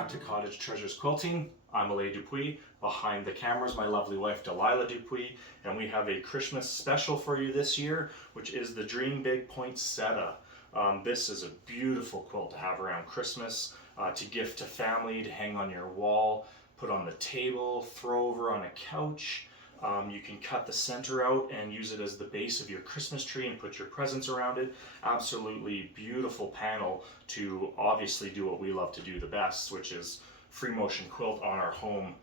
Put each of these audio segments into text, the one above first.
back to Cottage Treasures Quilting. I'm Alain Dupuis. Behind the camera is my lovely wife Delilah Dupuis, and we have a Christmas special for you this year, which is the Dream Big Poinsettia. This is a beautiful quilt to have around Christmas, to gift to family, to hang on your wall, put on the table, throw over on a couch. You can cut the center out and use it as the base of your Christmas tree and put your presents around it. Absolutely beautiful panel to obviously do what we love to do the best, which is free motion quilt on our home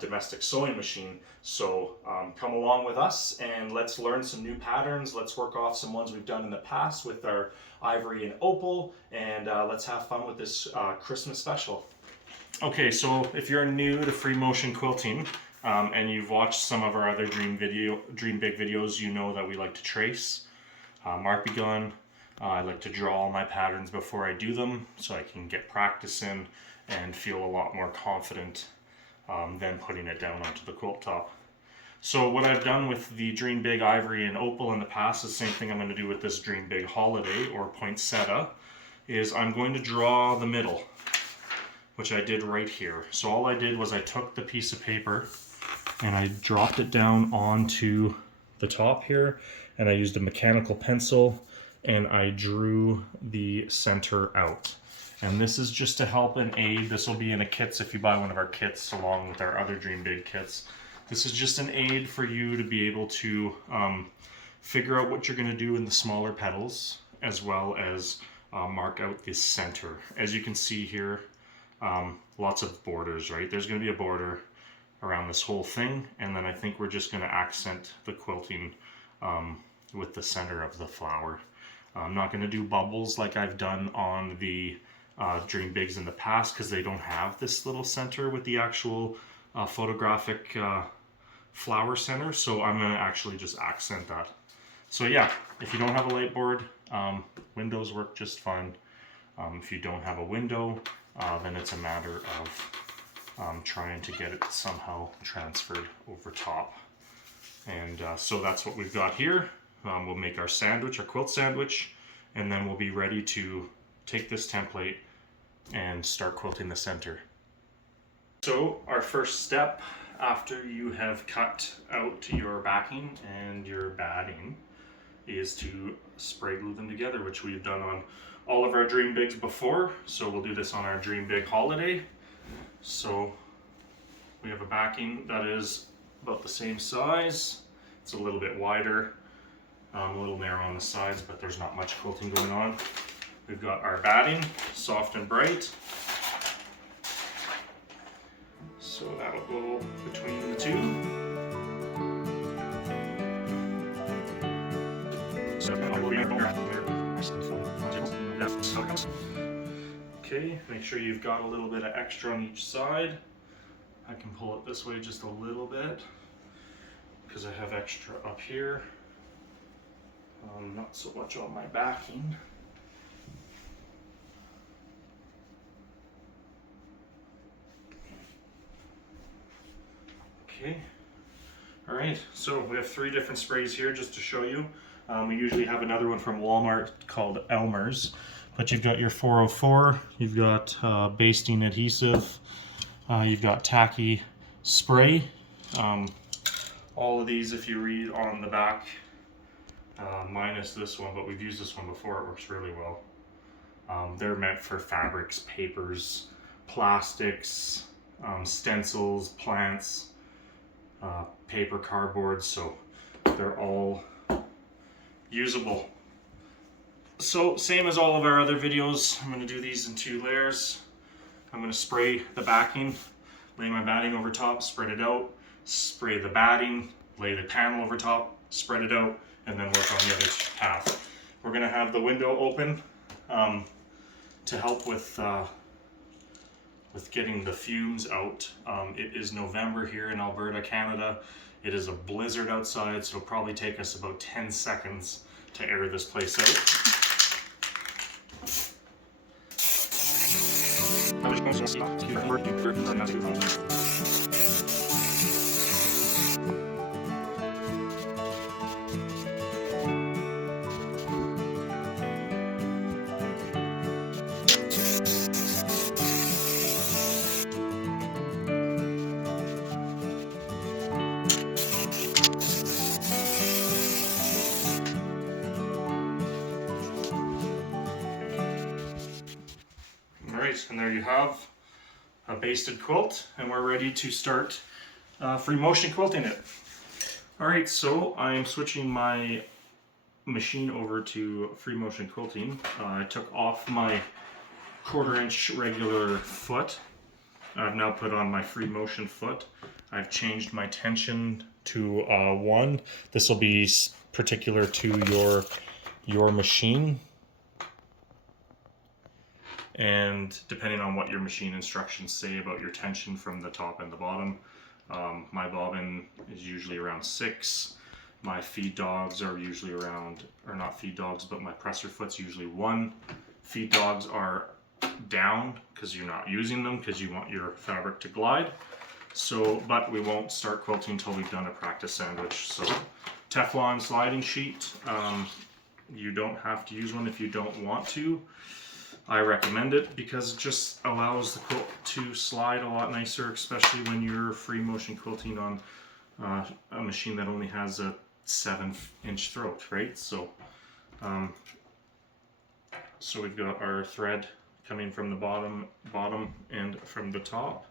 domestic sewing machine. So come along with us and let's learn some new patterns. Let's work off some ones we've done in the past with our ivory and opal, and let's have fun with this Christmas special. Okay, so if you're new to free motion quilting, and you've watched some of our other Dream Big videos, you know that we like to trace, mark begun. I like to draw all my patterns before I do them so I can get practice in and feel a lot more confident than putting it down onto the quilt top. So what I've done with the Dream Big Ivory and Opal in the past, the same thing I'm going to do with this Dream Big Holiday or Poinsettia, is I'm going to draw the middle, which I did right here. So all I did was I took the piece of paper and I dropped it down onto the top here, and I used a mechanical pencil and I drew the center out. And this is just to help and aid. This will be in a kits if you buy one of our kits along with our other Dream Big kits. This is just an aid for you to be able to figure out what you're going to do in the smaller petals, as well as mark out the center. As you can see here, lots of borders, right? There's going to be a border around this whole thing, and then I think we're just going to accent the quilting with the center of the flower. I'm not going to do bubbles like I've done on the Dream Bigs in the past, because they don't have this little center with the actual photographic flower center, so I'm going to actually just accent that. So yeah, if you don't have a light board, windows work just fine. If you don't have a window, then it's a matter of trying to get it somehow transferred over top. And so that's what we've got here. We'll make our sandwich, our quilt sandwich, and then we'll be ready to take this template and start quilting the center. So our first step after you have cut out your backing and your batting is to spray glue them together, which we've done on all of our Dream Bigs before. So we'll do this on our Dream Big Holiday. So we have a backing that is about the same size. It's a little bit wider, a little narrow on the sides, but there's not much quilting going on. We've got our batting, soft and bright. So that'll go between the two. Okay, make sure you've got a little bit of extra on each side. I can pull it this way just a little bit because I have extra up here. Not so much on my backing. Okay, all right, so we have 3 different sprays here just to show you. We usually have another one from Walmart called Elmer's, but you've got your 404, you've got basting adhesive, you've got tacky spray. All of these, if you read on the back, minus this one, but we've used this one before, it works really well. They're meant for fabrics, papers, plastics, stencils, plants, paper, cardboard, so they're all usable. So same as all of our other videos, I'm going to do these in 2 layers. I'm going to spray the backing, lay my batting over top, spread it out, spray the batting, lay the panel over top, spread it out, and then work on the other half. We're going to have the window open to help with getting the fumes out. It is November here in Alberta, Canada. It is a blizzard outside, so it'll probably take us about 10 seconds to air this place out. right, and there you have a basted quilt, and we're ready to start free motion quilting it. Alright, so I'm switching my machine over to free motion quilting. I took off my 1/4 inch regular foot. I've now put on my free motion foot. I've changed my tension to 1. This will be particular to your machine, and depending on what your machine instructions say about your tension from the top and the bottom. My bobbin is usually around 6. My feed dogs are usually around, or not feed dogs, but my presser foot's usually 1. Feed dogs are down because you're not using them because you want your fabric to glide. So, but we won't start quilting until we've done a practice sandwich. So Teflon sliding sheet, you don't have to use one if you don't want to. I recommend it because it just allows the quilt to slide a lot nicer, especially when you're free motion quilting on a machine that only has a 7-inch throat, right? So, so we've got our thread coming from the bottom and from the top.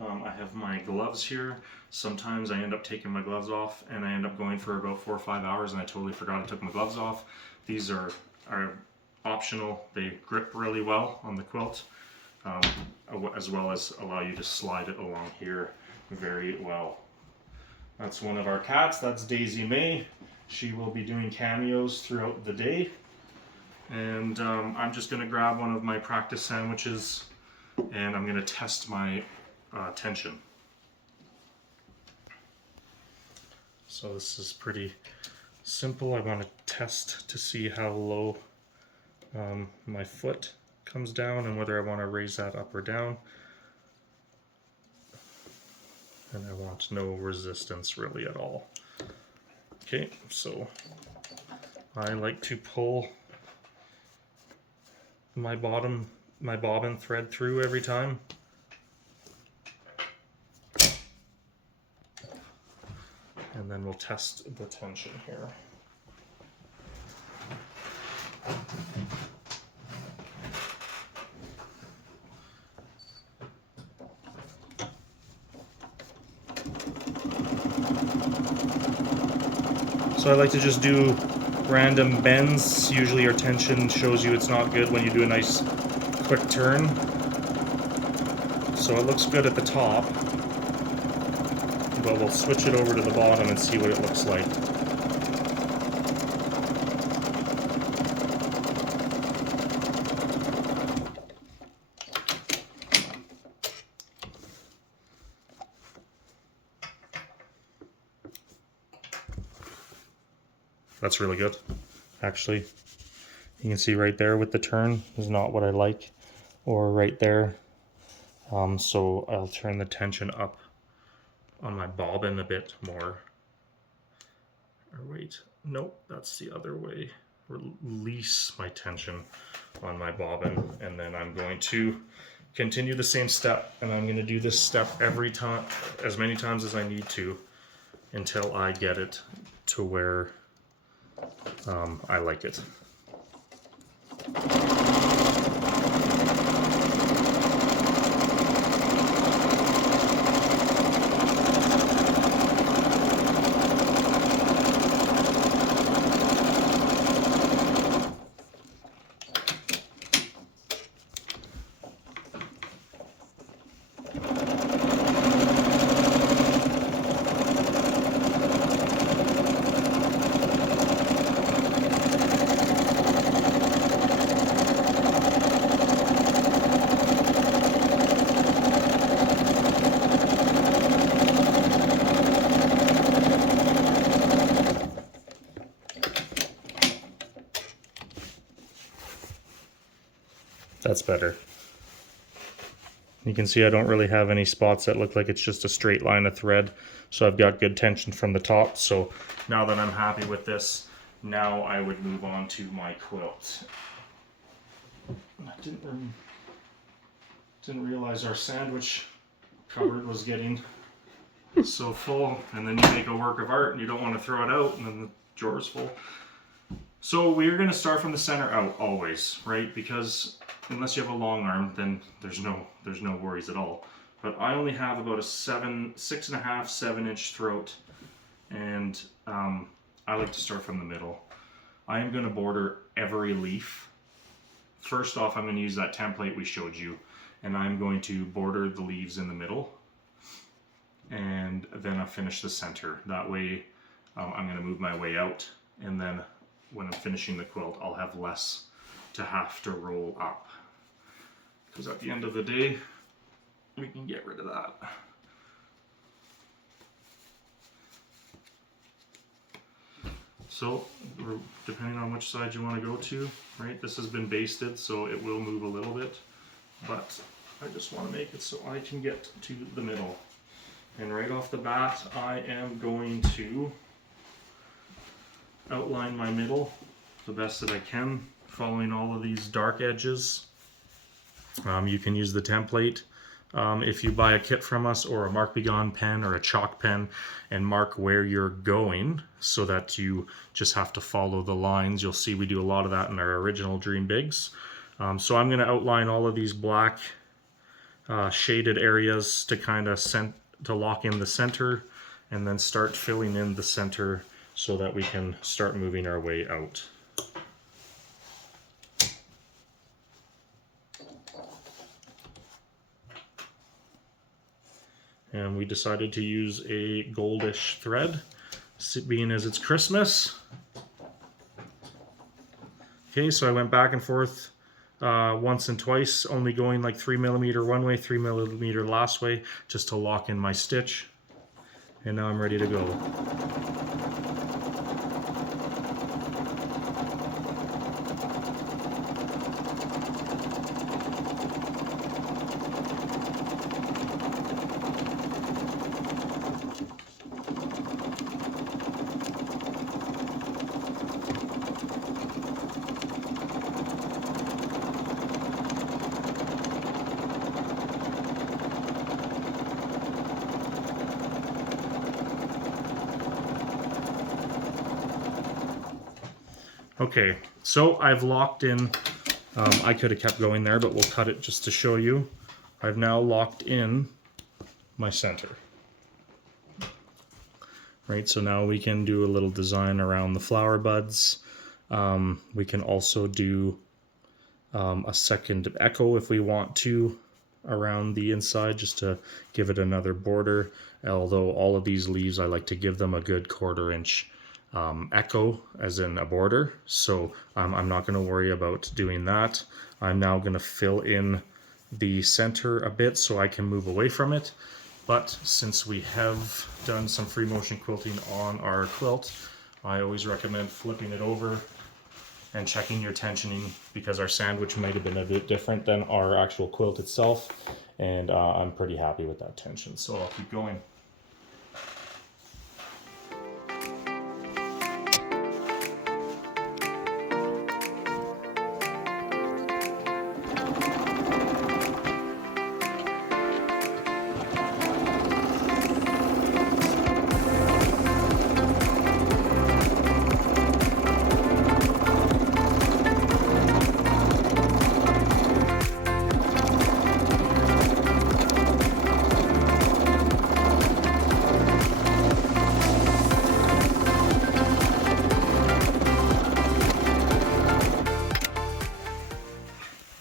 I have my gloves here. Sometimes I end up taking my gloves off and I end up going for about 4 or 5 hours and I totally forgot I took my gloves off. These are optional. They grip really well on the quilt, as well as allow you to slide it along here very well. That's one of our cats. That's Daisy May. She will be doing cameos throughout the day. And I'm just going to grab one of my practice sandwiches and I'm going to test my tension. So this is pretty simple. I want to test to see how low my foot comes down and whether I want to raise that up or down. And I want no resistance really at all. Okay, so I like to pull my bobbin thread through every time. And then we'll test the tension here. So I like to just do random bends. Usually your tension shows you it's not good when you do a nice quick turn. So it looks good at the top, but we'll switch it over to the bottom and see what it looks like. That's really good, actually. You can see right there with the turn is not what I like, or right there. So I'll turn the tension up on my bobbin a bit more. Or wait, nope, that's the other way. Release my tension on my bobbin, and then I'm going to continue the same step, and I'm going to do this step every time, as many times as I need to, until I get it to where I like it. That's better. You can see I don't really have any spots that look like it's just a straight line of thread, so I've got good tension from the top. So now that I'm happy with this, now I would move on to my quilt. I didn't realize our sandwich cupboard was getting so full, and then you make a work of art and you don't want to throw it out and then the drawer's full. So we're going to start from the center out always, right? Because unless you have a long arm, then there's no worries at all. But I only have about a 6.5, 7-inch throat, and I like to start from the middle. I am going to border every leaf. First off, I'm going to use that template we showed you, and I'm going to border the leaves in the middle, and then I'll finish the center. That way, I'm going to move my way out, and then when I'm finishing the quilt, I'll have less to have to roll up. Because at the end of the day, we can get rid of that. So, depending on which side you want to go to, right? This has been basted, so it will move a little bit, but I just want to make it so I can get to the middle. And right off the bat, I am going to outline my middle the best that I can, following all of these dark edges. You can use the template if you buy a kit from us, or a Mark Be Gone pen or a chalk pen, and mark where you're going so that you just have to follow the lines. You'll see we do a lot of that in our original Dream Bigs. So I'm going to outline all of these black shaded areas to kind of lock in the center, and then start filling in the center so that we can start moving our way out. And we decided to use a goldish thread, being as it's Christmas. Okay, so I went back and forth once and twice, only going like 3mm one way, 3mm last way, just to lock in my stitch. And now I'm ready to go. Okay, so I've locked in, I could have kept going there, but we'll cut it just to show you. I've now locked in my center. Right, so now we can do a little design around the flower buds. We can also do a second echo if we want to around the inside, just to give it another border. Although all of these leaves, I like to give them a good 1/4 inch echo, as in a border, so I'm not going to worry about doing that. I'm now going to fill in the center a bit so I can move away from it, but since we have done some free motion quilting on our quilt, I always recommend flipping it over and checking your tensioning, because our sandwich might have been a bit different than our actual quilt itself, and I'm pretty happy with that tension, so I'll keep going.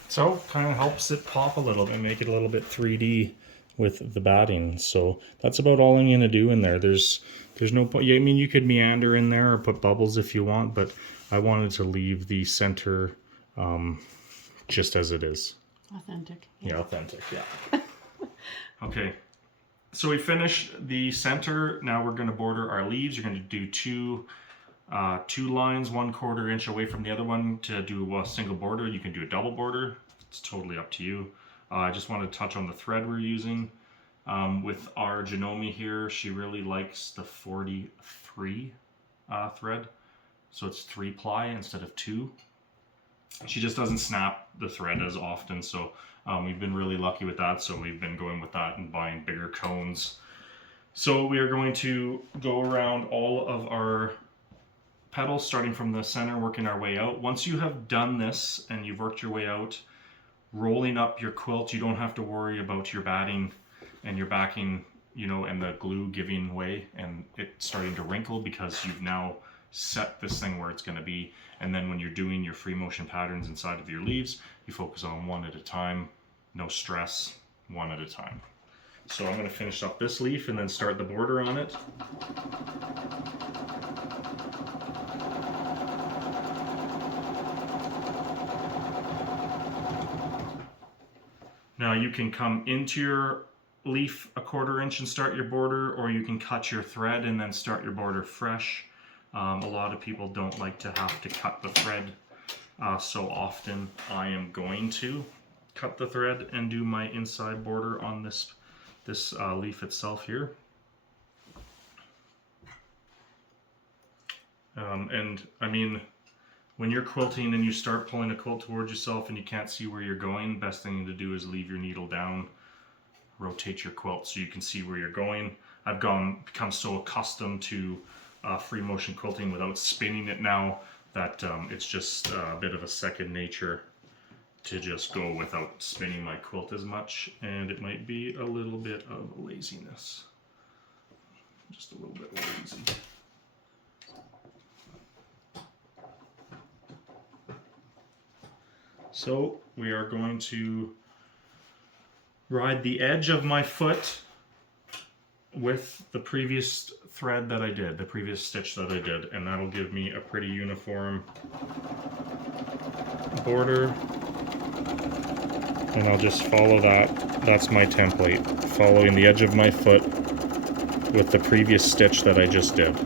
So kind of helps it pop a little bit, make it a little bit 3D with the batting. So that's about all I'm going to do in there. There's no point. I mean, you could meander in there or put bubbles if you want, but I wanted to leave the center just as it is. Authentic. Yeah, authentic. Yeah. Okay. So we finished the center. Now we're going to border our leaves. You're going to do two lines 1/4 inch away from the other one to do a single border. You can do a double border. It's totally up to you. I just want to touch on the thread we're using. With our Janome here, she really likes the 43 thread. So it's 3-ply instead of 2. She just doesn't snap the thread as often, so we've been really lucky with that. So we've been going with that and buying bigger cones. So we are going to go around all of our petals, starting from the center, working our way out. Once you have done this and you've worked your way out, rolling up your quilt. You don't have to worry about your batting and your backing, you know, and the glue giving way and it starting to wrinkle, because you've now set this thing where it's going to be. And then when you're doing your free motion patterns inside of your leaves, you focus on one at a time, no stress, one at a time. So I'm going to finish up this leaf and then start the border on it. Now you can come into your leaf a 1/4 inch and start your border, or you can cut your thread and then start your border fresh. A lot of people don't like to have to cut the thread so often. I am going to cut the thread and do my inside border on this leaf itself here. And I mean, when you're quilting and you start pulling a quilt towards yourself and you can't see where you're going, best thing to do is leave your needle down, rotate your quilt so you can see where you're going. I've become so accustomed to free motion quilting without spinning it now that it's just a bit of a second nature to just go without spinning my quilt as much, and it might be a little bit of laziness. Just a little bit lazy. So we are going to ride the edge of my foot with the previous thread that I did, the previous stitch that I did, and that'll give me a pretty uniform border. And I'll just follow that. That's my template, following the edge of my foot with the previous stitch that I just did.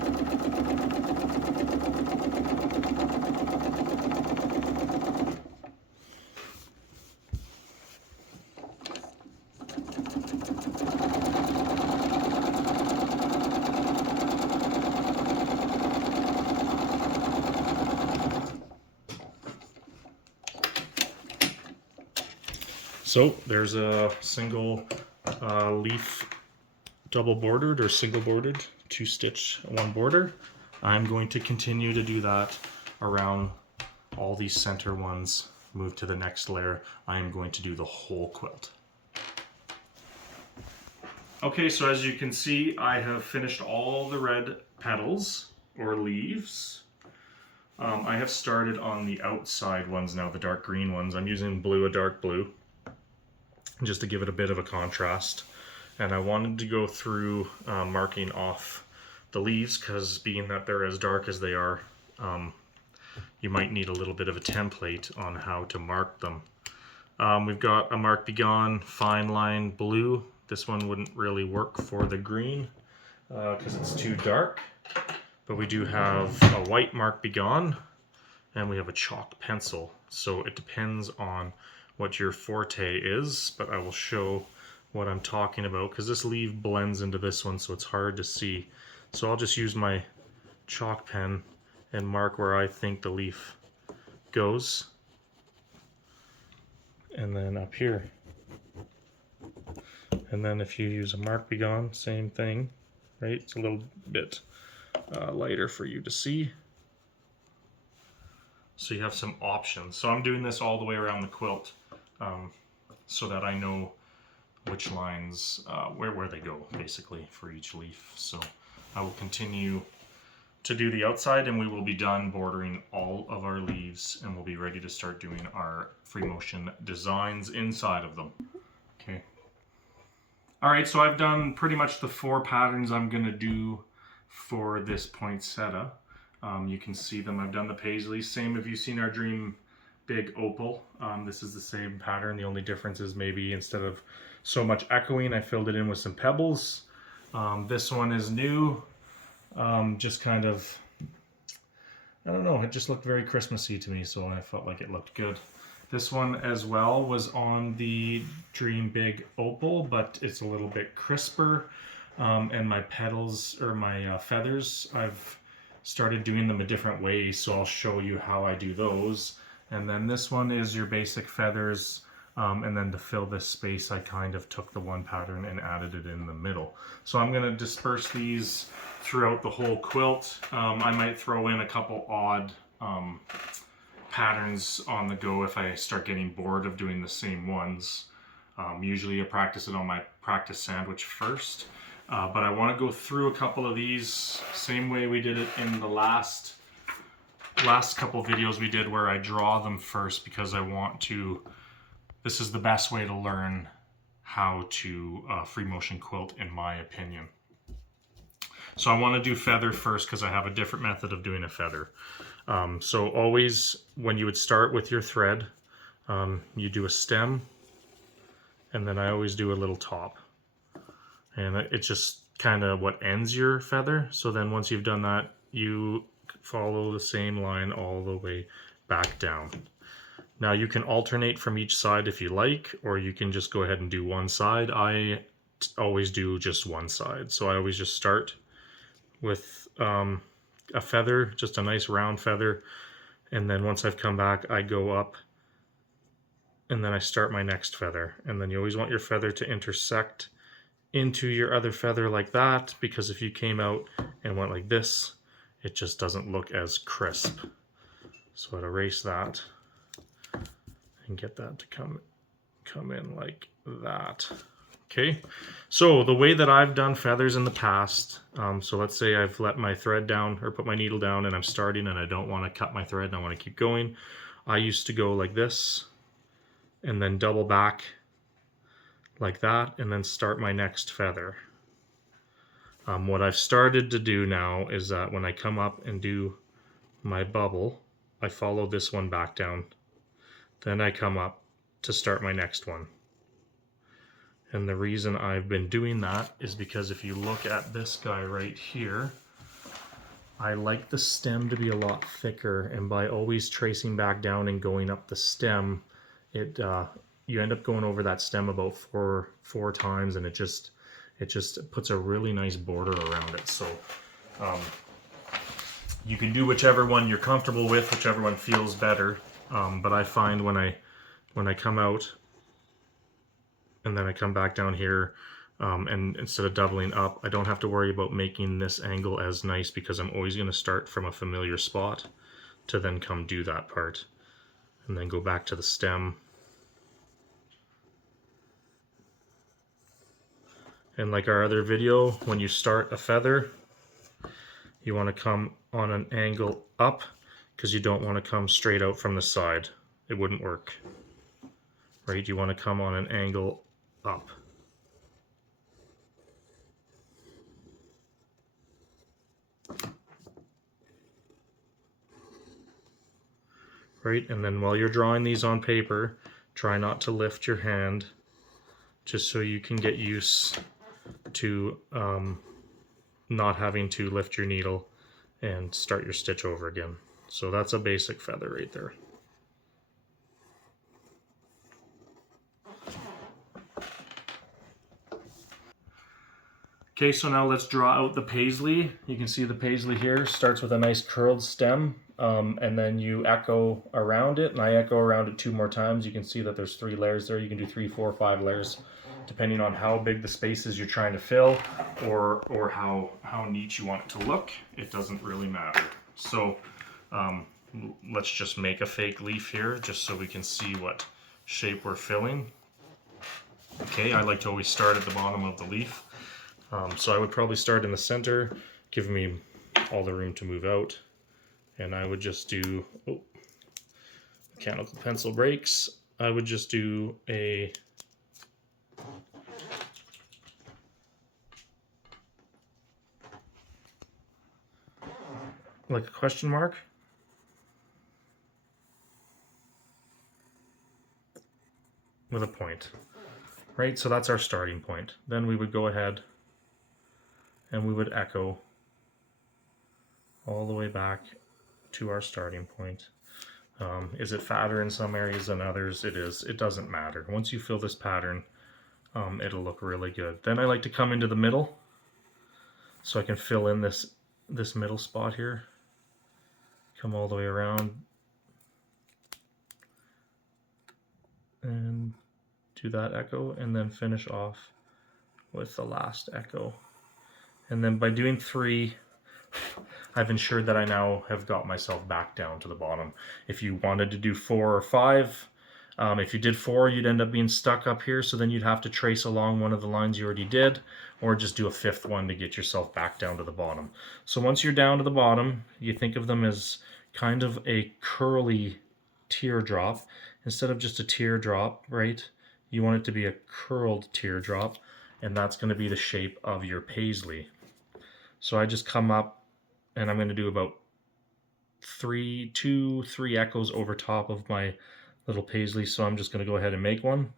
So there's a single leaf double bordered or single bordered, 2 stitch 1 border. I'm going to continue to do that around all these center ones. Move to the next layer. I am going to do the whole quilt. Okay, so as you can see, I have finished all the red petals or leaves. I have started on the outside ones now, the dark green ones. I'm using a dark blue, just to give it a bit of a contrast. And I wanted to go through marking off the leaves, because being that they're as dark as they are, you might need a little bit of a template on how to mark them. We've got a Mark Begone fine line blue. This one wouldn't really work for the green because it's too dark, but we do have a white Mark Begone and we have a chalk pencil. So it depends on what your forte is, but I will show what I'm talking about because this leaf blends into this one, so it's hard to see. So I'll just use my chalk pen and mark where I think the leaf goes. And then up here. And then if you use a Mark Begone, same thing, right? It's a little bit lighter for you to see. So you have some options. So I'm doing this all the way around the quilt so that I know which lines, where they go, basically, for each leaf. So I will continue to do the outside, and we will be done bordering all of our leaves, and we'll be ready to start doing our free motion designs inside of them. Okay. All right, so I've done pretty much the 4 patterns I'm gonna do for this poinsettia. You can see them. I've done the paisley. Same if you've seen our Dream Big Opal. This is the same pattern. The only difference is maybe instead of so much echoing, I filled it in with some pebbles. This one is new. Just kind of, I don't know, it just looked very Christmassy to me, so I felt like it looked good. This one as well was on the Dream Big Opal, but it's a little bit crisper. And my petals, or my feathers, I've started doing them a different way, so I'll show you how I do those. And then this one is your basic feathers, and then to fill this space I kind of took the one pattern and added it in the middle. So I'm going to disperse these throughout the whole quilt. I might throw in a couple odd patterns on the go if I start getting bored of doing the same ones. Usually I practice it on my practice sandwich first, but I want to go through a couple of these same way we did it in the last couple videos we did, where I draw them first, because I want to, this is the best way to learn how to free motion quilt, in my opinion. So I want to do feather first because I have a different method of doing a feather. So always when you would start with your thread, you do a stem, and then I always do a little top. And it's just kind of what ends your feather. So then once you've done that, you follow the same line all the way back down. Now you can alternate from each side if you like, or you can just go ahead and do one side. I always do just one side. So I always just start with a feather, just a nice round feather, and then once I've come back, I go up, and then I start my next feather. And then you always want your feather to intersect into your other feather like that, because if you came out and went like this, it just doesn't look as crisp. So I'd erase that and get that to come in like that. Okay, so the way that I've done feathers in the past, so let's say I've let my thread down or put my needle down and I'm starting and I don't want to cut my thread and I want to keep going. I used to go like this and then double back like that and then start my next feather. What I've started to do now is that when I come up and do my bubble, I follow this one back down. Then I come up to start my next one. And the reason I've been doing that is because if you look at this guy right here, I like the stem to be a lot thicker, and by always tracing back down and going up the stem, you end up going over that stem about four times, and it just puts a really nice border around it. So you can do whichever one you're comfortable with, whichever one feels better. But I find when I come out and then I come back down here, and instead of doubling up, I don't have to worry about making this angle as nice, because I'm always going to start from a familiar spot to then come do that part and then go back to the stem. And like our other video, when you start a feather, you want to come on an angle up, because you don't want to come straight out from the side. It wouldn't work. Right? You want to come on an angle up. Right? And then while you're drawing these on paper, try not to lift your hand, just so you can get used to not having to lift your needle and start your stitch over again. So that's a basic feather right there. Okay, so now let's draw out the paisley. You can see the paisley here starts with a nice curled stem, and then you echo around it, and I echo around it 2 more times. You can see that there's 3 layers there. You can do 3, 4, 5 layers, depending on how big the spaces you're trying to fill, or how neat you want it to look. It doesn't really matter. So let's just make a fake leaf here, just so we can see what shape we're filling. Okay, I like to always start at the bottom of the leaf. So I would probably start in the center, giving me all the room to move out. And I would just do, mechanical pencil breaks. I would just do like a question mark. With a point. Right, so that's our starting point. Then we would go ahead and we would echo all the way back to our starting point. Is it fatter in some areas than others? It is. It doesn't matter. Once you fill this pattern, it'll look really good. Then I like to come into the middle, so I can fill in this middle spot here. Come all the way around and do that echo, and then finish off with the last echo. And then by doing 3, I've ensured that I now have got myself back down to the bottom. If you wanted to do 4 or 5, if you did 4, you'd end up being stuck up here, so then you'd have to trace along one of the lines you already did, or just do a 5th one to get yourself back down to the bottom. So once you're down to the bottom, you think of them as kind of a curly teardrop. Instead of just a teardrop, right, you want it to be a curled teardrop, and that's going to be the shape of your paisley. So I just come up, and I'm going to do about 3 echoes over top of my little paisley. So I'm just going to go ahead and make one.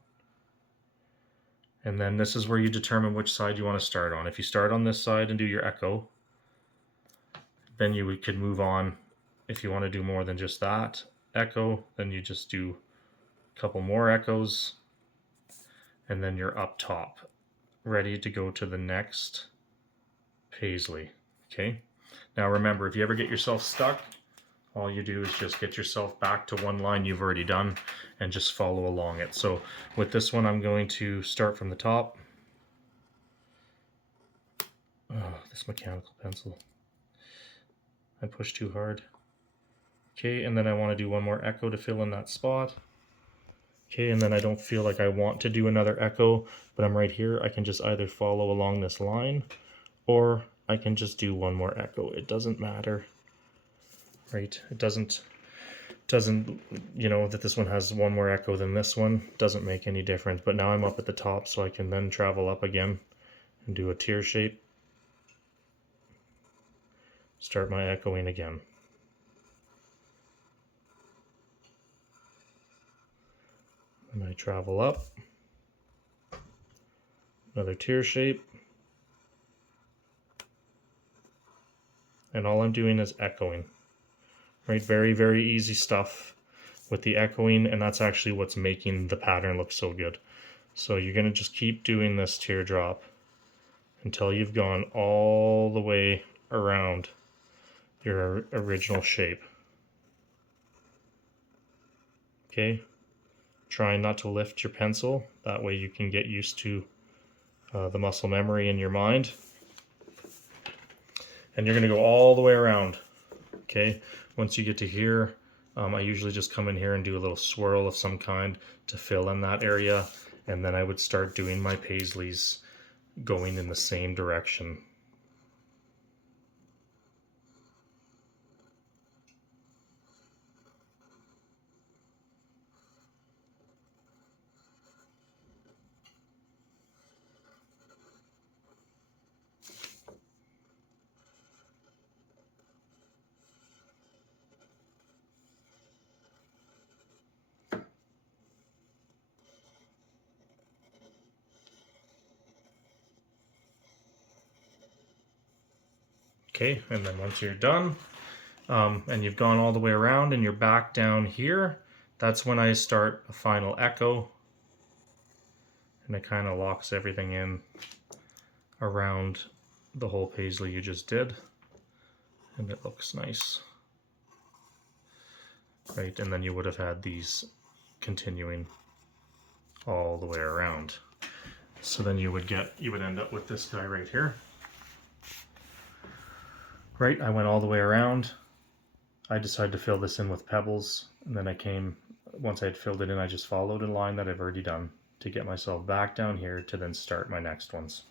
And then this is where you determine which side you want to start on. If you start on this side and do your echo, then you could move on. If you want to do more than just that echo, then you just do a couple more echoes, and then you're up top, ready to go to the next paisley. Okay. Now remember, if you ever get yourself stuck, all you do is just get yourself back to one line you've already done and just follow along it. So with this one, I'm going to start from the top. Oh, this mechanical pencil. I pushed too hard. Okay, and then I want to do one more echo to fill in that spot. Okay, and then I don't feel like I want to do another echo, but I'm right here. I can just either follow along this line, or I can just do one more echo. It doesn't matter. Right, it doesn't, you know, that this one has one more echo than this one, doesn't make any difference. But now I'm up at the top, so I can then travel up again and do a tear shape. Start my echoing again. And I travel up, another tear shape. And all I'm doing is echoing. Right, very, very easy stuff with the echoing, and that's actually what's making the pattern look so good. So you're going to just keep doing this teardrop until you've gone all the way around your original shape. Okay, try not to lift your pencil, that way you can get used to the muscle memory in your mind. And you're going to go all the way around. Okay, once you get to here, I usually just come in here and do a little swirl of some kind to fill in that area, and then I would start doing my paisleys going in the same direction. Okay, and then once you're done, and you've gone all the way around and you're back down here, that's when I start a final echo, and it kind of locks everything in around the whole paisley you just did, and it looks nice. Right, and then you would have had these continuing all the way around. So then you would end up with this guy right here. Right, I went all the way around. I decided to fill this in with pebbles, and then I came, once I had filled it in, I just followed a line that I've already done to get myself back down here to then start my next ones.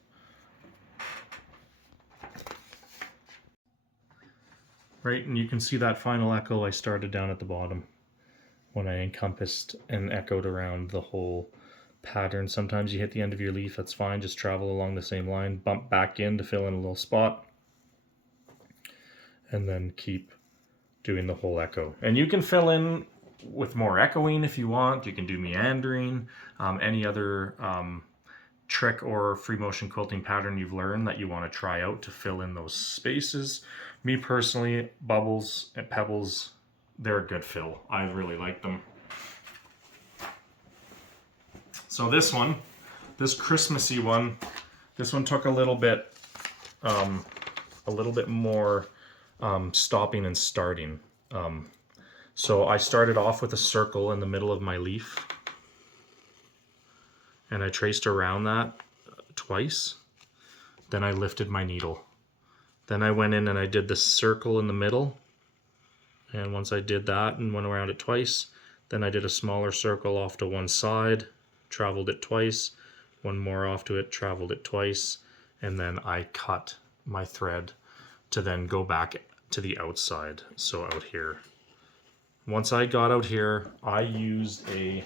Right, and you can see that final echo I started down at the bottom when I encompassed and echoed around the whole pattern. Sometimes you hit the end of your leaf, that's fine, just travel along the same line, bump back in to fill in a little spot, and then keep doing the whole echo. And you can fill in with more echoing if you want. You can do meandering, any other trick or free motion quilting pattern you've learned that you want to try out to fill in those spaces. Me personally, bubbles and pebbles, they're a good fill. I really like them. So this one, this Christmassy one, this one took a little bit more stopping and starting. So I started off with a circle in the middle of my leaf, and I traced around that twice. Then I lifted my needle Then I went in and I did the circle in the middle. And once I did that and went around it twice, then I did a smaller circle off to one side, traveled it twice, one more off to it, traveled it twice, and then I cut my thread to then go back to the outside, so out here. Once I got out here, I used a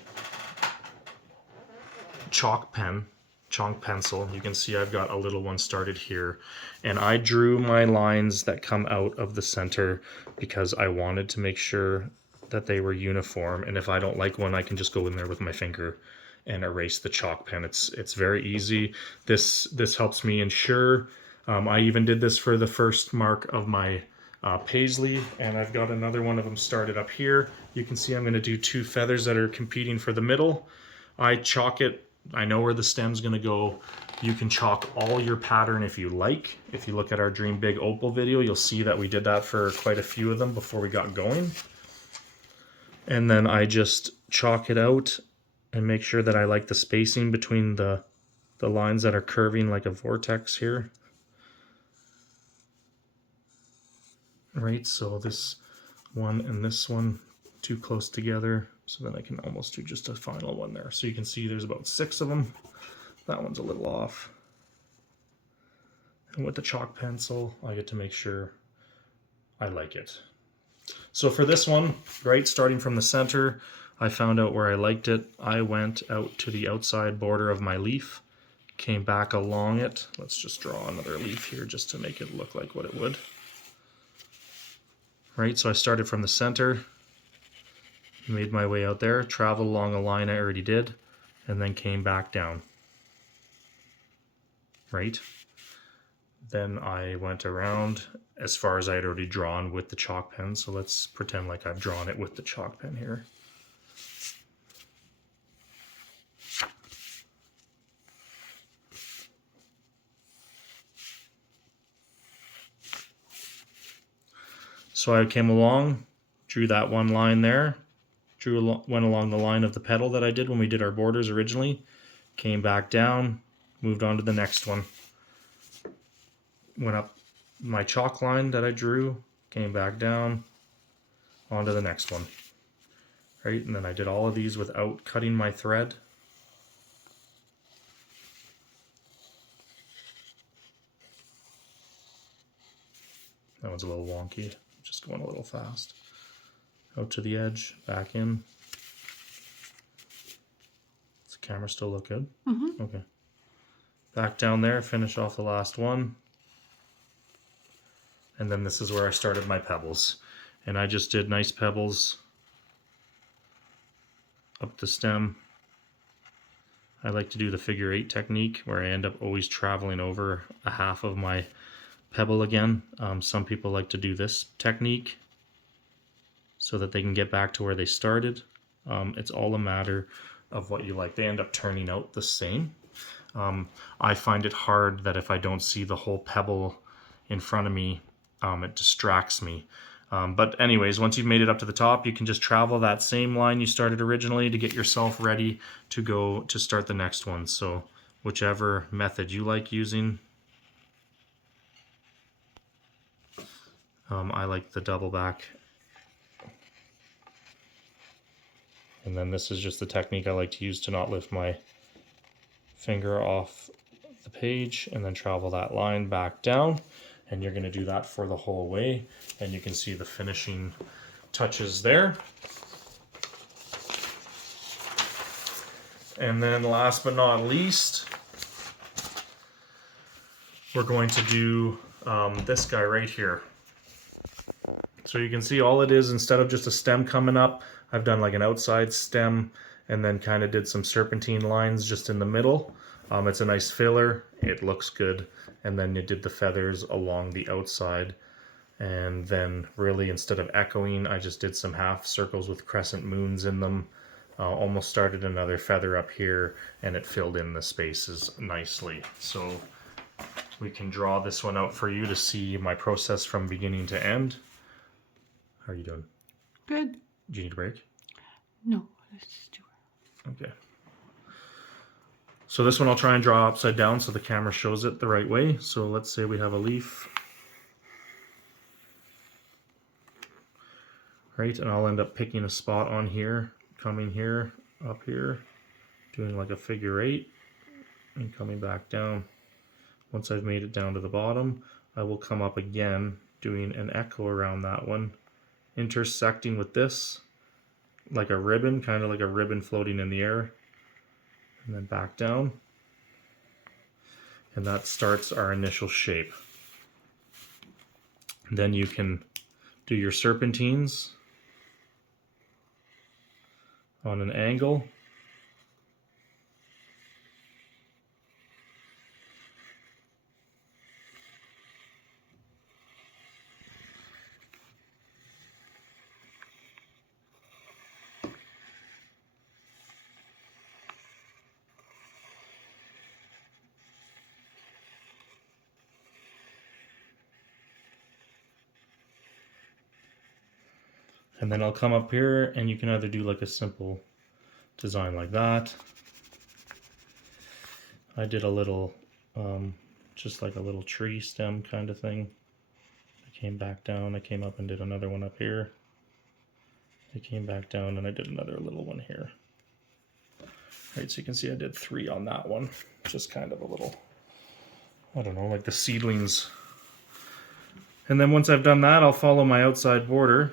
chalk pencil. You can see I've got a little one started here, and I drew my lines that come out of the center because I wanted to make sure that they were uniform, and if I don't like one, I can just go in there with my finger and erase the chalk pen. It's very easy. This helps me ensure. I even did this for the first mark of my paisley, and I've got another one of them started up here. You can see I'm going to do 2 feathers that are competing for the middle. I chalk it. I know where the stem's going to go. You can chalk all your pattern if you like. If you look at our Dream Big Opal video, you'll see that we did that for quite a few of them before we got going. And then I just chalk it out and make sure that I like the spacing between the lines that are curving like a vortex here. Right, so this one and this one too close together, so then I can almost do just a final one there. So you can see there's about 6 of them. That one's a little off. And with the chalk pencil, I get to make sure I like it. So for this one, right, starting from the center, I found out where I liked it. I went out to the outside border of my leaf, came back along it. Let's just draw another leaf here just to make it look like what it would. Right, so I started from the center, made my way out there, traveled along a line I already did, and then came back down. Right? Then I went around as far as I had already drawn with the chalk pen, so let's pretend like I've drawn it with the chalk pen here. So I came along, drew that one line there, went along the line of the petal that I did when we did our borders originally, came back down, moved on to the next one. Went up my chalk line that I drew, came back down, onto the next one. Right, and then I did all of these without cutting my thread. That one's a little wonky, just going a little fast. Out to the edge, back in. Does the camera still look good? Mm-hmm. Okay. Back down there, finish off the last one. And then this is where I started my pebbles. And I just did nice pebbles up the stem. I like to do the figure 8 technique where I end up always traveling over a half of my pebble again. Some people like to do this technique so that they can get back to where they started. It's all a matter of what you like. They end up turning out the same. I find it hard that if I don't see the whole pebble in front of me, it distracts me. But anyways, once you've made it up to the top, you can just travel that same line you started originally to get yourself ready to go to start the next one. So whichever method you like using. I like the double back. And then this is just the technique I like to use to not lift my finger off the page, and then travel that line back down. And you're going to do that for the whole way. And you can see the finishing touches there. And then last but not least, we're going to do this guy right here. So you can see all it is, instead of just a stem coming up, I've done like an outside stem and then kind of did some serpentine lines just in the middle. It's a nice filler, it looks good. And then you did the feathers along the outside. And then really, instead of echoing, I just did some half circles with crescent moons in them. Almost started another feather up here, and it filled in the spaces nicely. So we can draw this one out for you to see my process from beginning to end. How are you doing? Good. Do you need a break? No, let's just do it. Okay. So this one I'll try and draw upside down so the camera shows it the right way. So let's say we have a leaf. right? And I'll end up picking a spot on here, coming here, up here, doing like a figure 8, and coming back down. Once I've made it down to the bottom, I will come up again, doing an echo around that one, intersecting with this, like a ribbon, kind of like a ribbon floating in the air, and then back down. And that starts our initial shape. Then you can do your serpentines on an angle. And then I'll come up here and you can either do like a simple design like that. I did a little, just like a little tree stem kind of thing. I came back down, I came up and did another one up here. I came back down and I did another little one here. Right, so you can see I did 3 on that one. Just kind of a little, I don't know, like the seedlings. And then once I've done that, I'll follow my outside border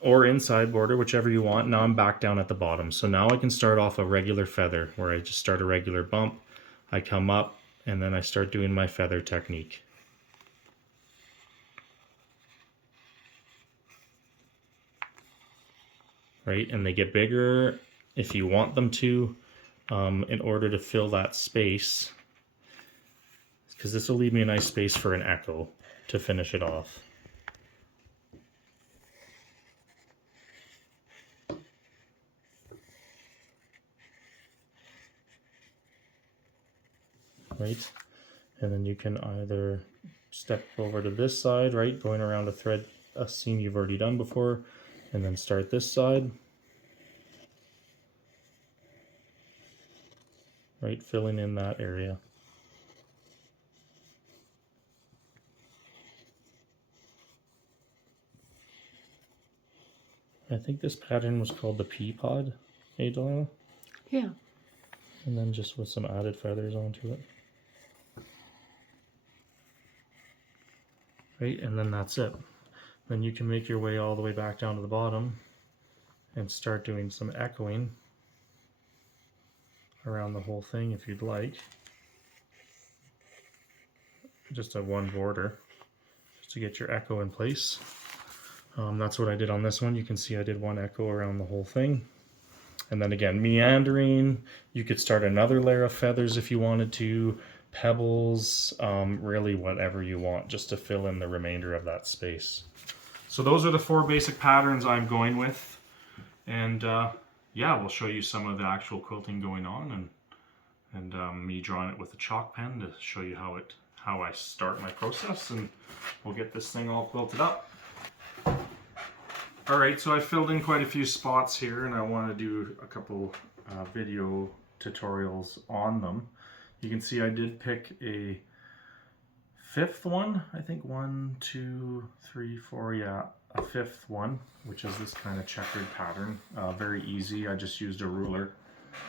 or inside border, whichever you want. Now I'm back down at the bottom. So now I can start off a regular feather where I just start a regular bump. I come up and then I start doing my feather technique. Right, and they get bigger if you want them to, in order to fill that space, because this will leave me a nice space for an echo to finish it off. Right, and then you can either step over to this side, right, going around a seam you've already done before, and then start this side, right, filling in that area. I think this pattern was called the pea pod, hey Delilah? Yeah. And then just with some added feathers onto it. Right, and then that's it. Then you can make your way all the way back down to the bottom and start doing some echoing around the whole thing if you'd like. Just a one border, just to get your echo in place. That's what I did on this one. You can see I did one echo around the whole thing. And then again, meandering. You could start another layer of feathers if you wanted to, pebbles, really whatever you want, just to fill in the remainder of that space. So those are the 4 basic patterns I'm going with. And yeah, we'll show you some of the actual quilting going on, and me drawing it with a chalk pen to show you how I start my process, and we'll get this thing all quilted up. Alright, so I filled in quite a few spots here, and I want to do a couple video tutorials on them. You can see I did pick a 5th one, I think 1, 2, 3, 4, yeah, a 5th one, which is this kind of checkered pattern. Very easy, I just used a ruler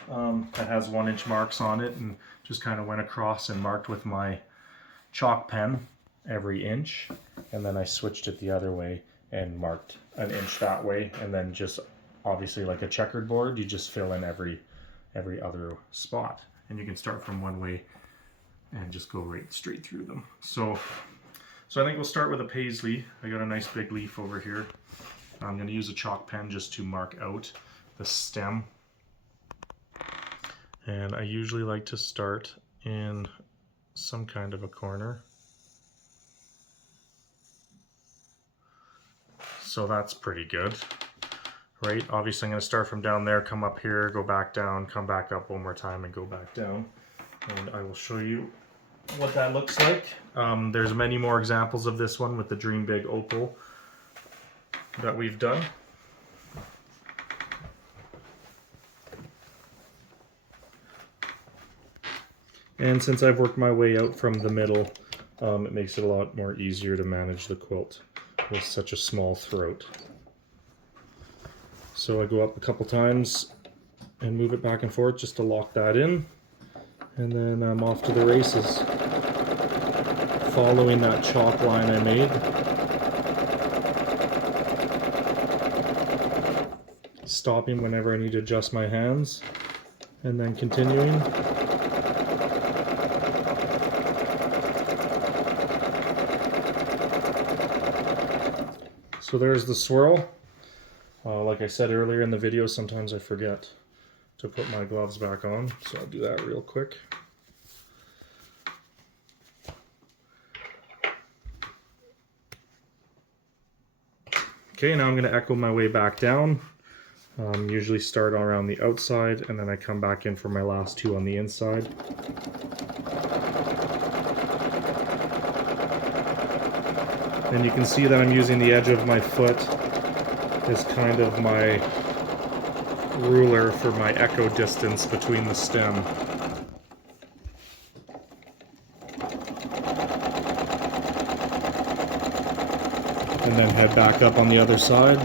that has 1-inch marks on it, and just kind of went across and marked with my chalk pen every inch, and then I switched it the other way and marked an inch that way, and then just obviously like a checkered board, you just fill in every other spot, and you can start from one way and just go right straight through them. So I think we'll start with a paisley. I got a nice big leaf over here. I'm going to use a chalk pen just to mark out the stem, and I usually like to start in some kind of a corner. So that's pretty good, right? Obviously I'm going to start from down there, come up here, go back down, come back up one more time and go back down. And I will show you what that looks like. There's many more examples of this one with the Dream Big Opal that we've done. And since I've worked my way out from the middle, it makes it a lot more easier to manage the quilt. with such a small throat. So I go up a couple times and move it back and forth just to lock that in, and then I'm off to the races, following that chalk line I made. Stopping whenever I need to adjust my hands, and then continuing. So there's the swirl. Like I said earlier in the video, sometimes I forget to put my gloves back on, so I'll do that real quick. Okay, now I'm going to echo my way back down. Usually start around the outside, and then I come back in for my last two on the inside. And you can see that I'm using the edge of my foot as kind of my ruler for my echo distance between the stem. And then head back up on the other side.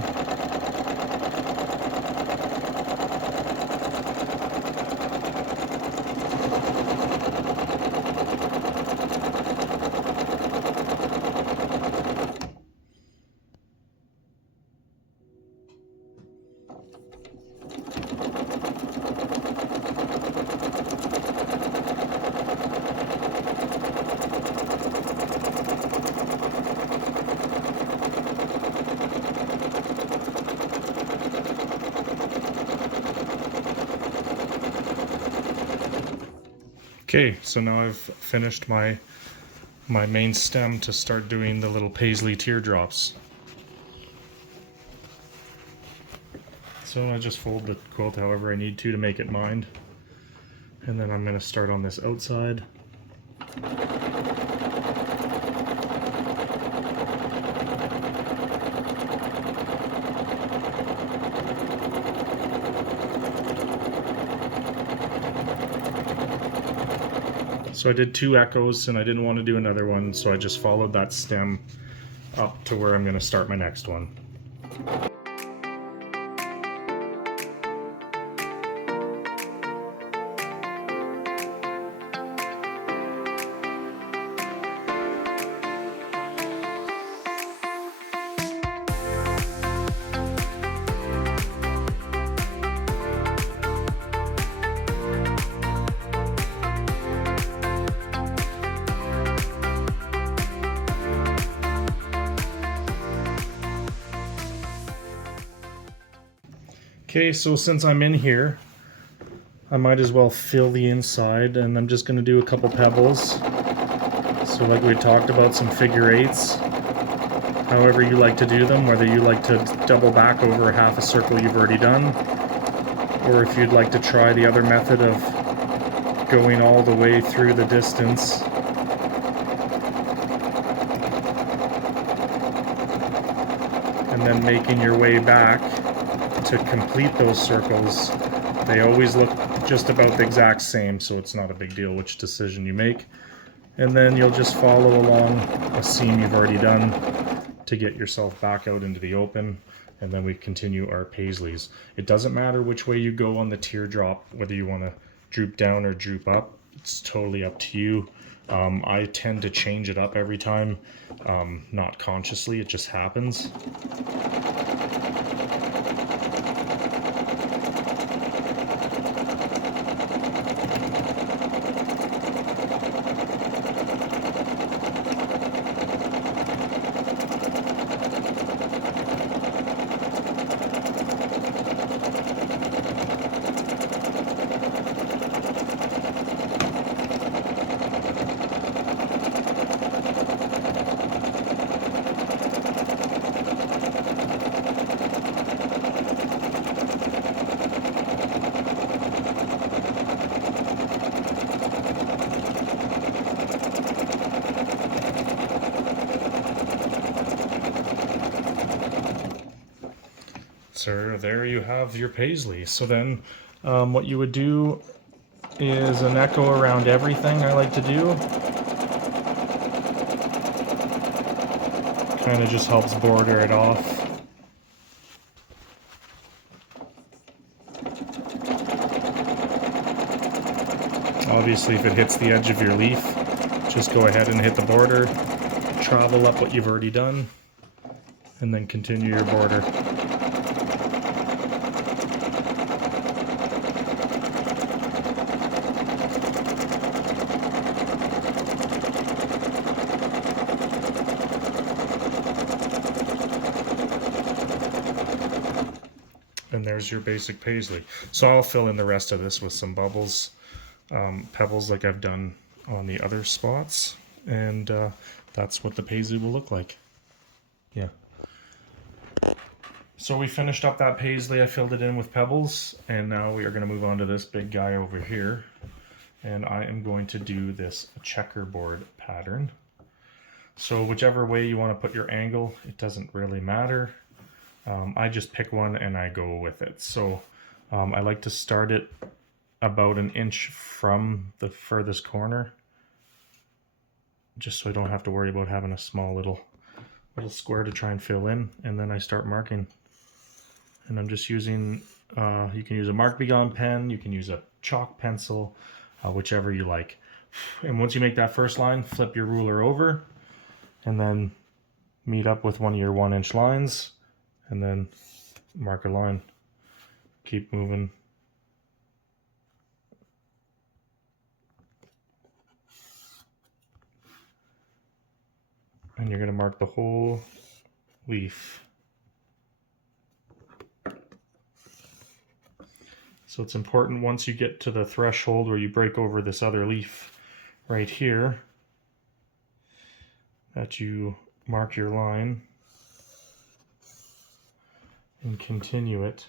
Okay, so now I've finished my main stem to start doing the little paisley teardrops. So I just fold the quilt however I need to make it mine. And then I'm going to start on this outside. So I did 2 echoes and I didn't want to do another one, so I just followed that stem up to where I'm going to start my next one. Okay, so since I'm in here, I might as well fill the inside, and I'm just going to do a couple pebbles. So like we talked about, some figure eights, however you like to do them, whether you like to double back over half a circle you've already done, or if you'd like to try the other method of going all the way through the distance. And then making your way back to complete those circles. They always look just about the exact same, so it's not a big deal which decision you make. And then you'll just follow along a seam you've already done to get yourself back out into the open, and then we continue our paisleys. It doesn't matter which way you go on the teardrop, whether you want to droop down or droop up. It's totally up to you. I tend to change it up every time, not consciously, it just happens. So there you have your paisley. So then what you would do is an echo around everything I like to do. Kind of just helps border it off. Obviously, if it hits the edge of your leaf, just go ahead and hit the border, travel up what you've already done, and then continue your border. And there's your basic paisley. So I'll fill in the rest of this with some bubbles, pebbles like I've done on the other spots, and that's what the paisley will look like. Yeah. So we finished up that paisley, I filled it in with pebbles, and now we are going to move on to this big guy over here. And I am going to do this checkerboard pattern. So whichever way you want to put your angle, it doesn't really matter. I just pick one and I go with it. So I like to start it about an inch from the furthest corner, just so I don't have to worry about having a small little square to try and fill in. And then I start marking. And I'm just using, you can use a Mark Begon pen, you can use a chalk pencil, whichever you like. And once you make that first line, flip your ruler over and then meet up with one of your 1-inch lines and then mark a line. Keep moving. And you're going to mark the whole leaf. So it's important once you get to the threshold where you break over this other leaf right here that you mark your line and continue it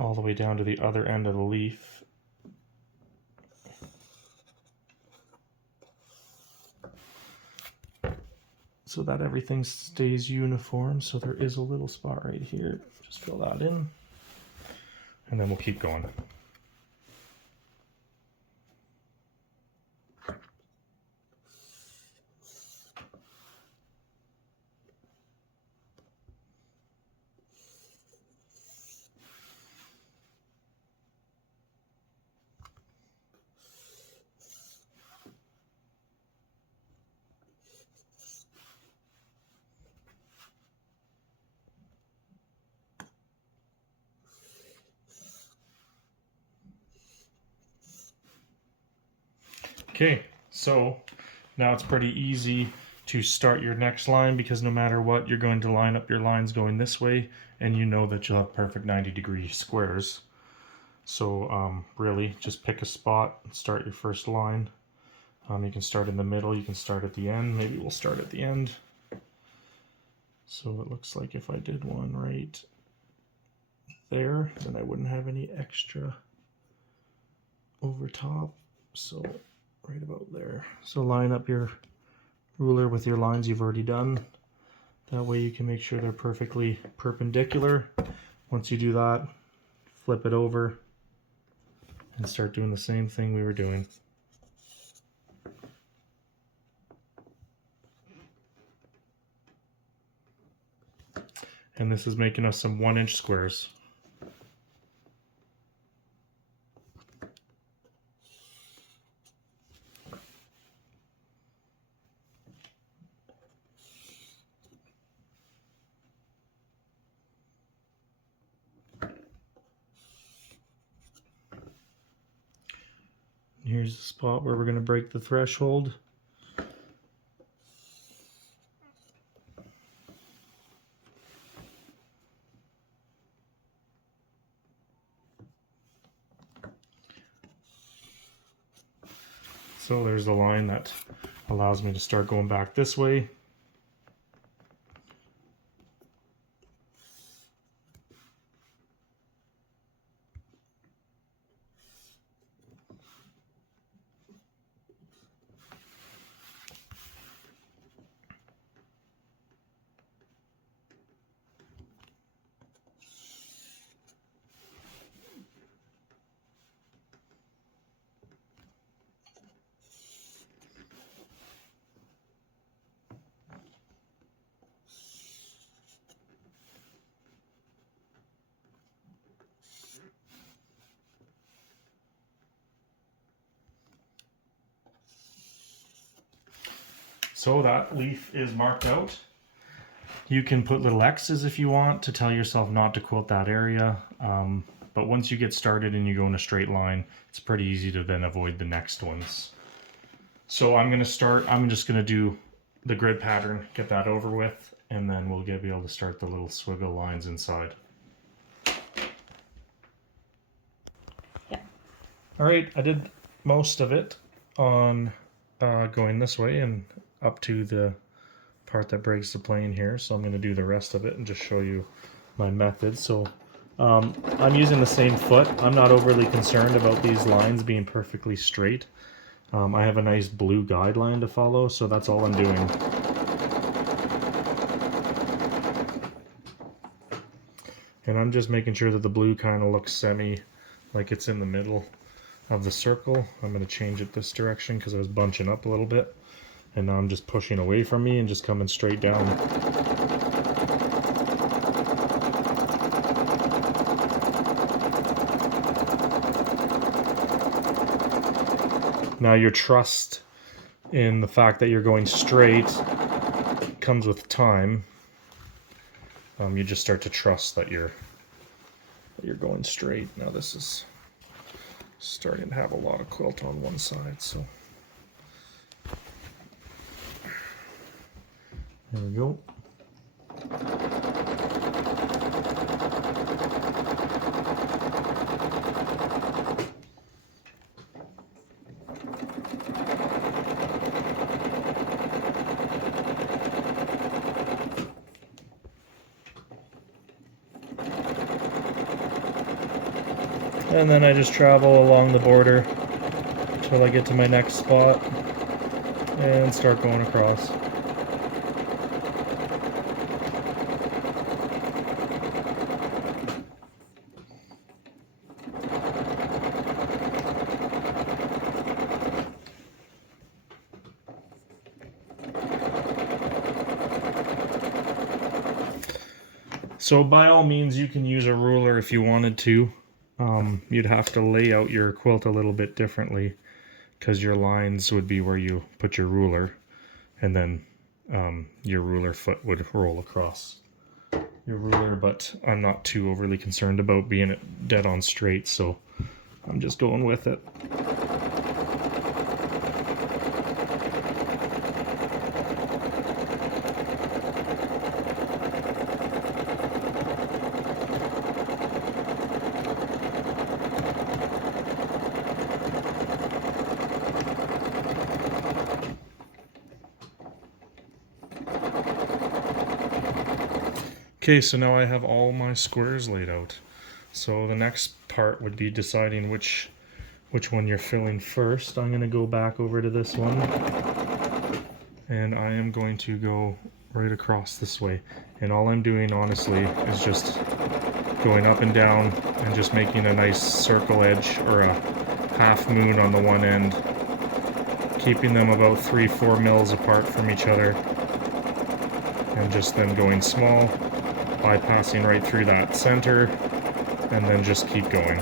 all the way down to the other end of the leaf. So that everything stays uniform. So there is a little spot right here. Just fill that in, and then we'll keep going. Okay, so now it's pretty easy to start your next line, because no matter what, you're going to line up your lines going this way, and you know that you'll have perfect 90-degree squares. So really, just pick a spot and start your first line. You can start in the middle, you can start at the end. Maybe we'll start at the end. So it looks like if I did one right there, then I wouldn't have any extra over top. So right about there. So line up your ruler with your lines you've already done. That way you can make sure they're perfectly perpendicular. Once you do that, flip it over and start doing the same thing we were doing. And this is making us some 1-inch squares. Here's the spot where we're going to break the threshold. So there's the line that allows me to start going back this way. So that leaf is marked out. You can put little X's if you want to tell yourself not to quilt that area. But once you get started and you go in a straight line, it's pretty easy to then avoid the next ones. So I'm just going to do the grid pattern, get that over with, and then we'll be able to start the little swiggle lines inside. Yeah. All right, I did most of it on going this way and up to the part that breaks the plane here. So I'm going to do the rest of it and just show you my method. So I'm using the same foot. I'm not overly concerned about these lines being perfectly straight. I have a nice blue guideline to follow, so that's all I'm doing. And I'm just making sure that the blue kind of looks like it's in the middle of the circle. I'm going to change it this direction because I was bunching up a little bit. And now I'm just pushing away from me and just coming straight down. Now your trust in the fact that you're going straight comes with time. You just start to trust that you're going straight. Now this is starting to have a lot of quilt on one side, so there we go. And then I just travel along the border until I get to my next spot and start going across. So by all means, you can use a ruler if you wanted to. You'd have to lay out your quilt a little bit differently because your lines would be where you put your ruler, and then your ruler foot would roll across your ruler, but I'm not too overly concerned about being it dead on straight, so I'm just going with it. Okay, so now I have all my squares laid out. So the next part would be deciding which one you're filling first. I'm going to go back over to this one, and I am going to go right across this way. And all I'm doing, honestly, is just going up and down and just making a nice circle edge or a half moon on the one end, keeping them about 3-4 mils apart from each other, and just then going small, bypassing right through that center, and then just keep going.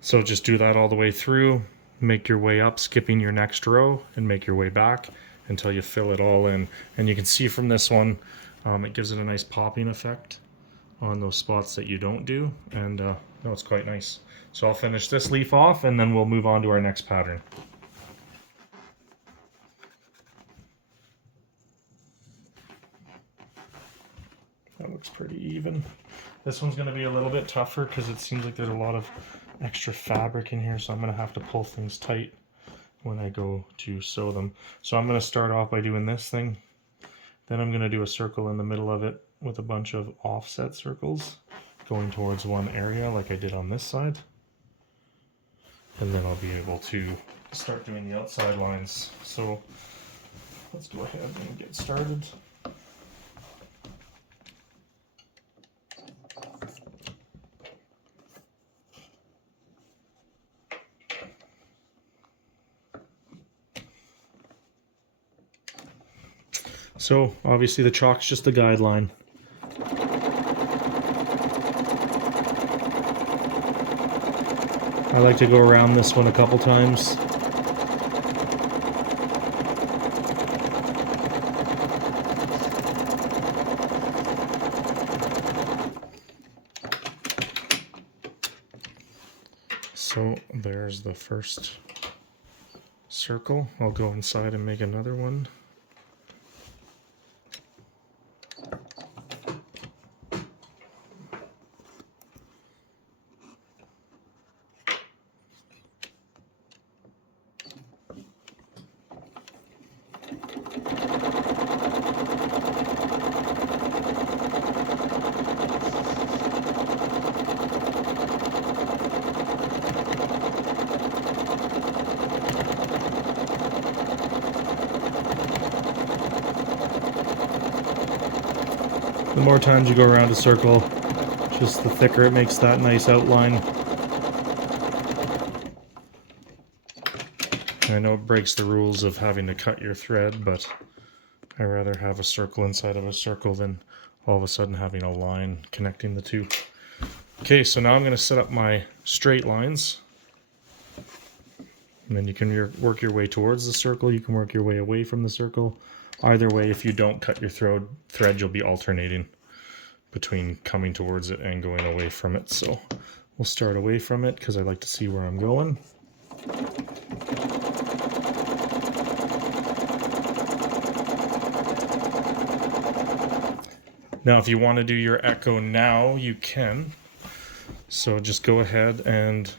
So just do that all the way through, make your way up, skipping your next row, and make your way back until you fill it all in. And you can see from this one, it gives it a nice popping effect on those spots that you don't do, and no, it's quite nice. So I'll finish this leaf off and then we'll move on to our next pattern. That looks pretty even. This one's going to be a little bit tougher because it seems like there's a lot of extra fabric in here, so I'm going to have to pull things tight when I go to sew them. So I'm going to start off by doing this thing. Then I'm going to do a circle in the middle of it with a bunch of offset circles going towards one area like I did on this side. And then I'll be able to start doing the outside lines. So let's go ahead and get started. So obviously the chalk's just a guideline. I like to go around this one a couple times. So there's the first circle. I'll go inside and make another one. The more times you go around a circle, just the thicker it makes that nice outline. I know it breaks the rules of having to cut your thread, but I rather have a circle inside of a circle than all of a sudden having a line connecting the two. Okay, so now I'm going to set up my straight lines. And then you can work your way towards the circle, you can work your way away from the circle. Either way, if you don't cut your thread, you'll be alternating between coming towards it and going away from it. So we'll start away from it because I like to see where I'm going. Now, if you want to do your echo now, you can. So just go ahead and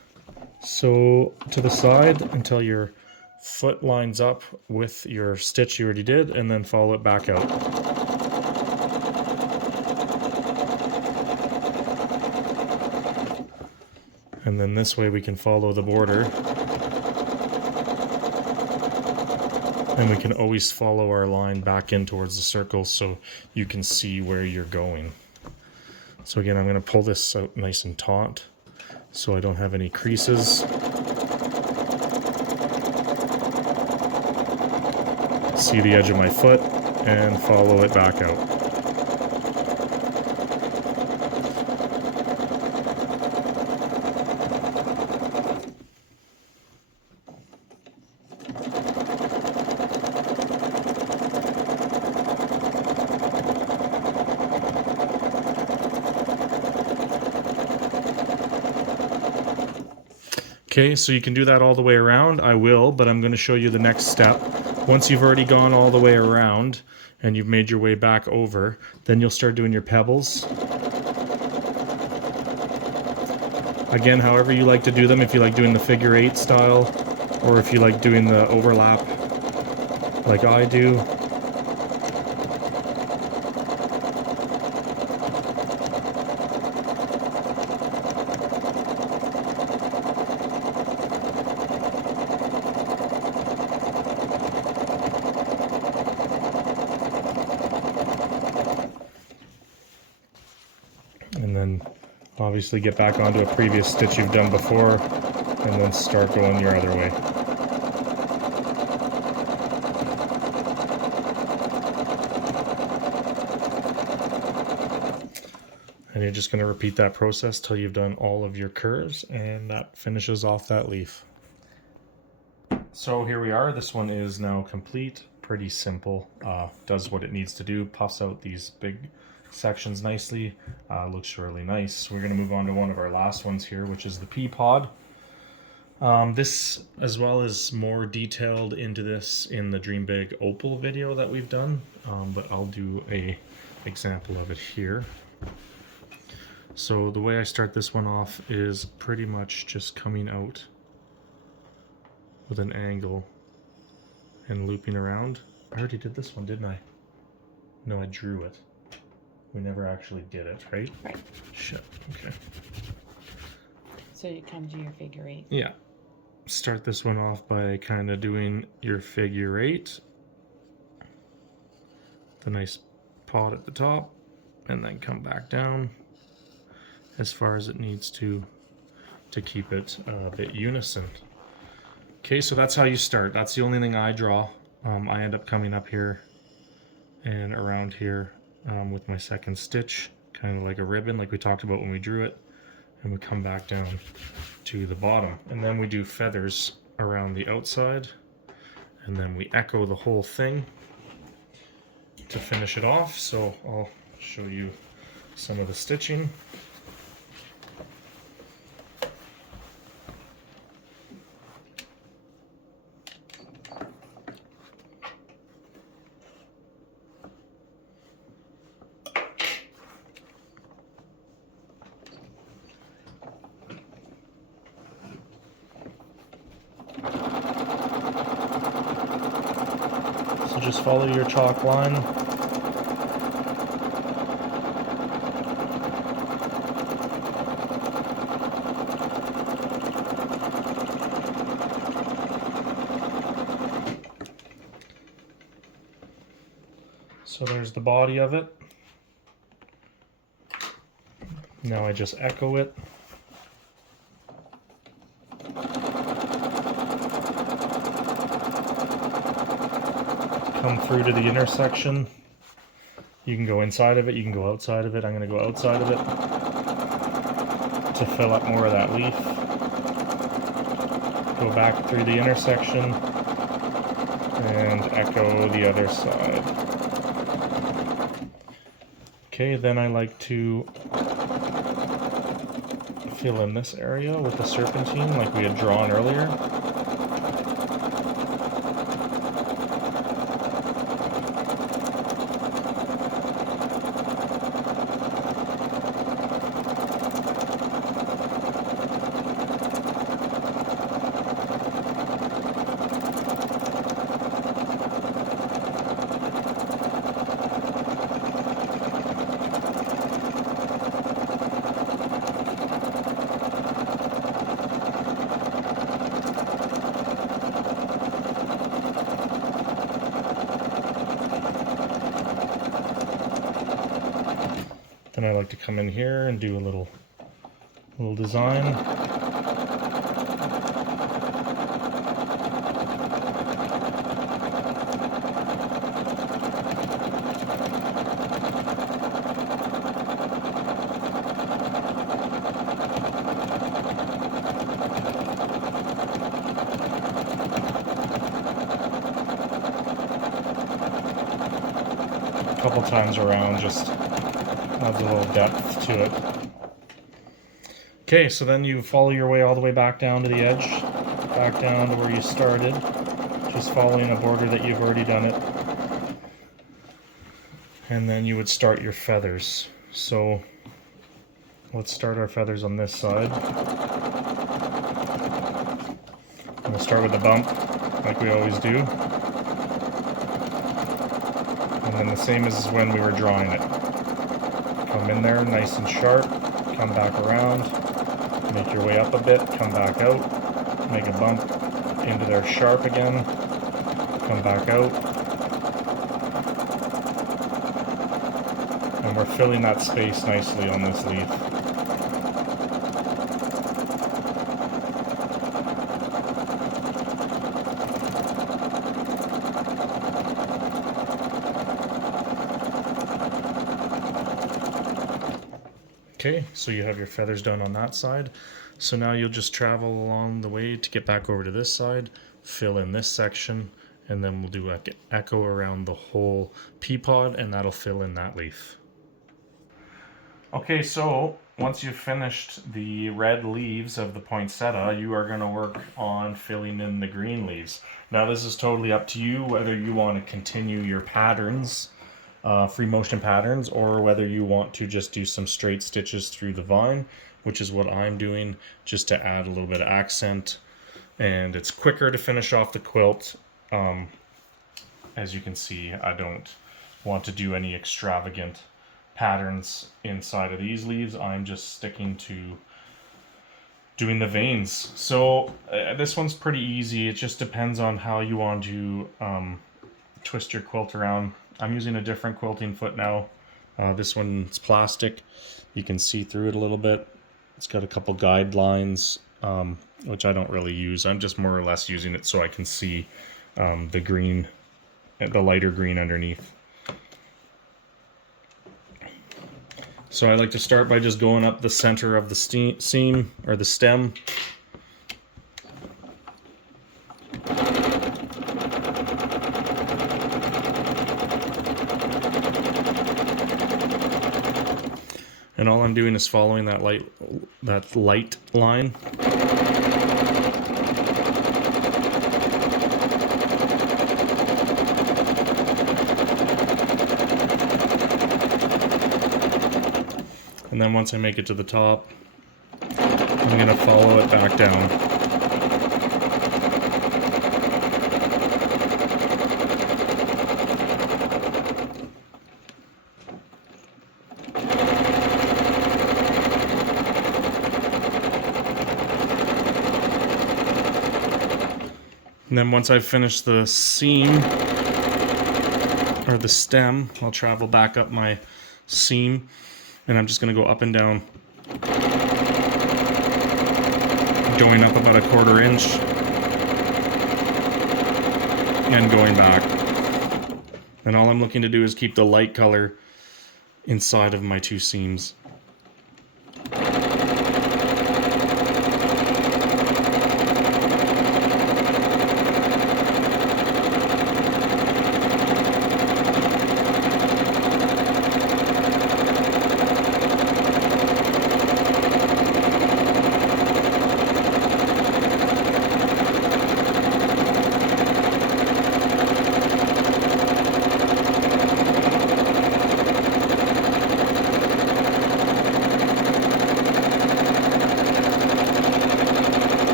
sew to the side until your foot lines up with your stitch you already did, and then follow it back out. And then this way we can follow the border. And we can always follow our line back in towards the circle so you can see where you're going. So again, I'm going to pull this out nice and taut so I don't have any creases. See the edge of my foot and follow it back out. Okay, so you can do that all the way around. I will, but I'm going to show you the next step. Once you've already gone all the way around and you've made your way back over, then you'll start doing your pebbles. Again, however you like to do them, if you like doing the figure 8 style, or if you like doing the overlap like I do. And then obviously get back onto a previous stitch you've done before, and then start going your other way. And you're just going to repeat that process till you've done all of your curves, and that finishes off that leaf. So here we are. This one is now complete. Pretty simple. Does what it needs to do. Puffs out these big sections nicely. Looks really nice. We're going to move on to one of our last ones here, which is the pea pod. This, as well as more detailed into this in the Dream Big Opal video that we've done, but I'll do a example of it here. So the way I start this one off is pretty much just coming out with an angle and looping around. I already did this one, didn't I? No, I drew it. We never actually did it, right? Right. Shit, okay. So you come to your figure 8. Yeah. Start this one off by kind of doing your figure 8. The nice pod at the top, and then come back down as far as it needs to keep it a bit unison. Okay, so that's how you start. That's the only thing I draw. I end up coming up here and around here with my second stitch, kind of like a ribbon like we talked about when we drew it, and we come back down to the bottom, and then we do feathers around the outside, and then we echo the whole thing to finish it off. So I'll show you some of the stitching. So just follow your chalk line. So there's the body of it. Now I just echo it. Come through to the intersection. You can go inside of it, you can go outside of it. I'm going to go outside of it to fill up more of that leaf. Go back through the intersection and echo the other side. Okay, then I like to fill in this area with the serpentine like we had drawn earlier. Then I like to come in here and do a little design. A couple times around, just adds a little depth to it. Okay, so then you follow your way all the way back down to the edge, back down to where you started, just following a border that you've already done it. And then you would start your feathers. So let's start our feathers on this side. And we'll start with the bump, like we always do. And then the same as when we were drawing it. Come in there nice and sharp, come back around, make your way up a bit, come back out, make a bump into there sharp again, come back out, and we're filling that space nicely on this leaf. Okay, so you have your feathers done on that side. So now you'll just travel along the way to get back over to this side, fill in this section, and then we'll do an echo around the whole pea pod, and that'll fill in that leaf. Okay, so once you've finished the red leaves of the poinsettia, you are going to work on filling in the green leaves. Now this is totally up to you whether you want to continue your patterns, free motion patterns, or whether you want to just do some straight stitches through the vine, which is what I'm doing, just to add a little bit of accent, and it's quicker to finish off the quilt. As you can see, I don't want to do any extravagant patterns inside of these leaves. I'm just sticking to doing the veins. So this one's pretty easy. It just depends on how you want to twist your quilt around. I'm using a different quilting foot now. This one's plastic. You can see through it a little bit. It's got a couple guidelines, which I don't really use. I'm just more or less using it so I can see the green, the lighter green underneath. So I like to start by just going up the center of the seam or the stem. And all I'm doing is following that light line. And then once I make it to the top, I'm going to follow it back down. And then once I've finished the seam, or the stem, I'll travel back up my seam, and I'm just going to go up and down, going up about a 1/4 inch, and going back. And all I'm looking to do is keep the light color inside of my 2 seams.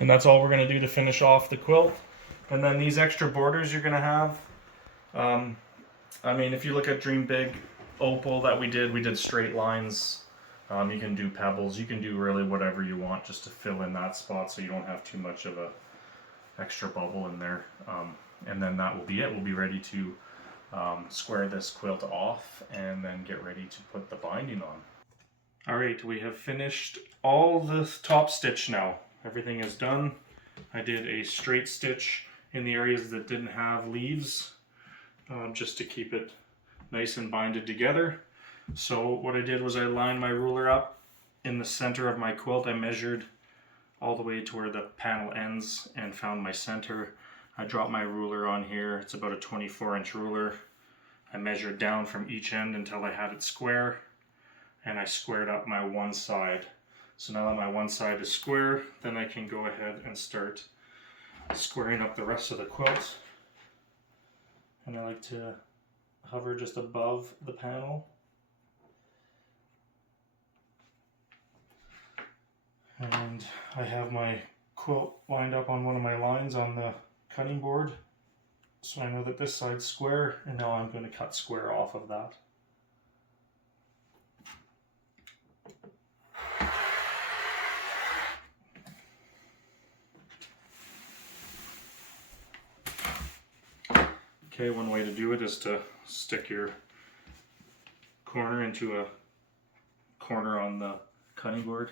And that's all we're going to do to finish off the quilt. And then these extra borders you're going to have, I mean, if you look at Dream Big Opal that we did straight lines. You can do pebbles, you can do really whatever you want just to fill in that spot so you don't have too much of a extra bubble in there. And then that will be it. We'll be ready to square this quilt off and then get ready to put the binding on. Alright, we have finished all the top stitch now. Everything is done. I did a straight stitch in the areas that didn't have leaves, just to keep it nice and binded together. So what I did was I lined my ruler up in the center of my quilt. I measured all the way to where the panel ends and found my center. I dropped my ruler on here. It's about a 24-inch ruler. I measured down from each end until I had it square, and I squared up my one side. So now that my one side is square, then I can go ahead and start squaring up the rest of the quilt. And I like to hover just above the panel. And I have my quilt lined up on one of my lines on the cutting board. So I know that this side's square, and now I'm going to cut square off of that. Okay, one way to do it is to stick your corner into a corner on the cutting board,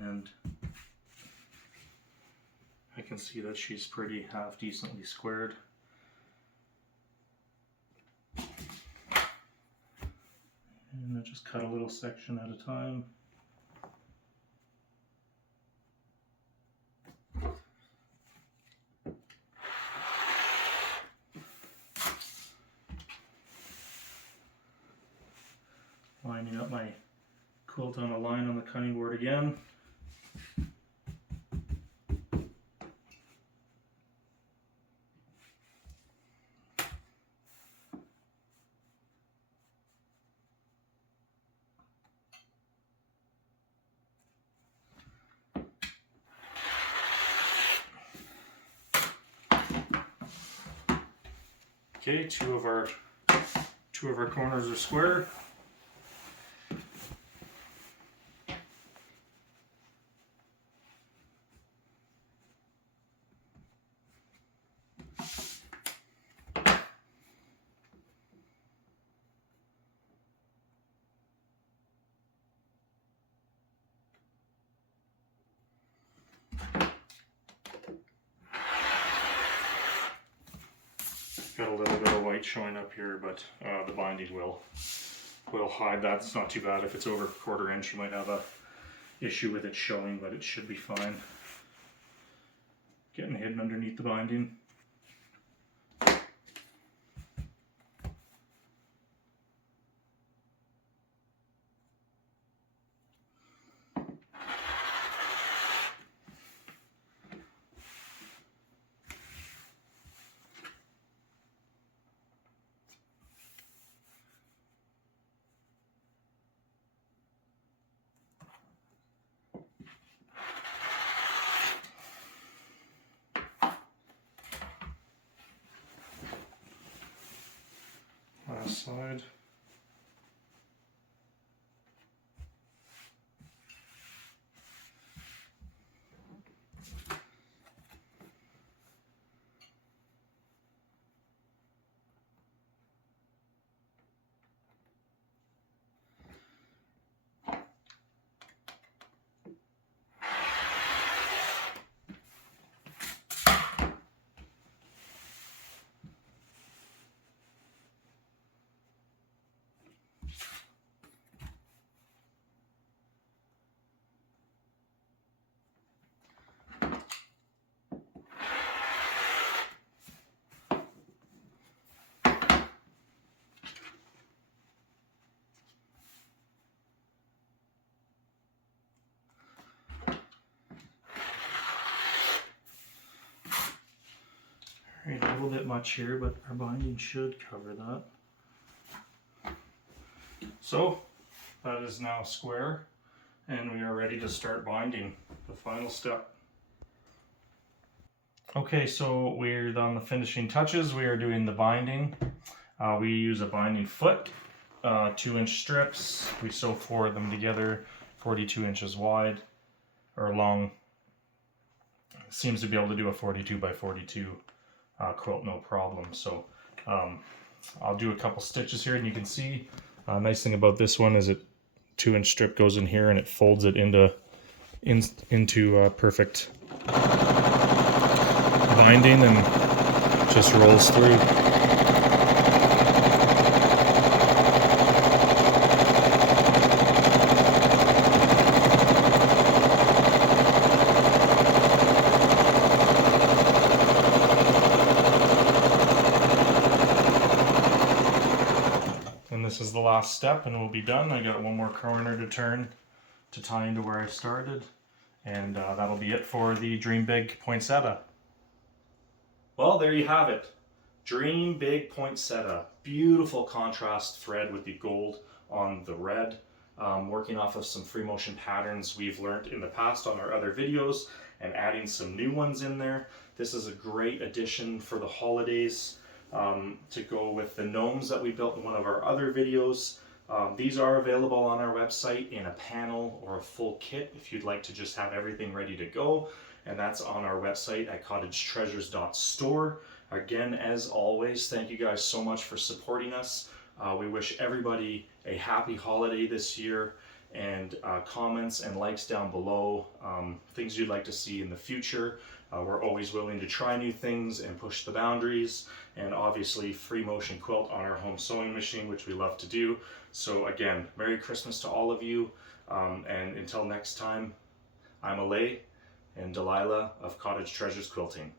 and I can see that she's pretty half decently squared. And I just cut a little section at a time. Lining up my quilt on a line on the cutting board again. Okay, two of our corners are square. got a little bit of white showing up here, but the binding will hide that. It's not too bad. If it's over a 1/4 inch, you might have a issue with it showing, but it should be fine. Getting hidden underneath the binding. Last side. Alright, a little bit much here, but our binding should cover that. So, that is now square, and we are ready to start binding, the final step. Okay, so we're on the finishing touches. We are doing the binding. We use a binding foot, 2-inch strips. We sew 4 of them together, 42 inches wide, or long. Seems to be able to do a 42 by 42 quilt no problem. So I'll do a couple stitches here, and you can see nice thing about this one is it 2-inch strip goes in here and it folds it into perfect binding and just rolls through. And this is the last step, and we'll be done. I got one more corner to turn to tie into where I started, and that'll be it for the Dream Big Poinsettia. Well, there you have it. Dream Big Poinsettia. Beautiful contrast thread with the gold on the red. Working off of some free motion patterns we've learned in the past on our other videos and adding some new ones in there. This is a great addition for the holidays. To go with the gnomes that we built in one of our other videos. These are available on our website in a panel or a full kit if you'd like to just have everything ready to go, and that's on our website at cottagetreasures.store. Again, as always, thank you guys so much for supporting us. We wish everybody a happy holiday this year, and comments and likes down below, things you'd like to see in the future. We're always willing to try new things and push the boundaries, and obviously free motion quilt on our home sewing machine, which we love to do. So again, Merry Christmas to all of you, and until next time, I'm Alay and Delilah of Cottage Treasures Quilting.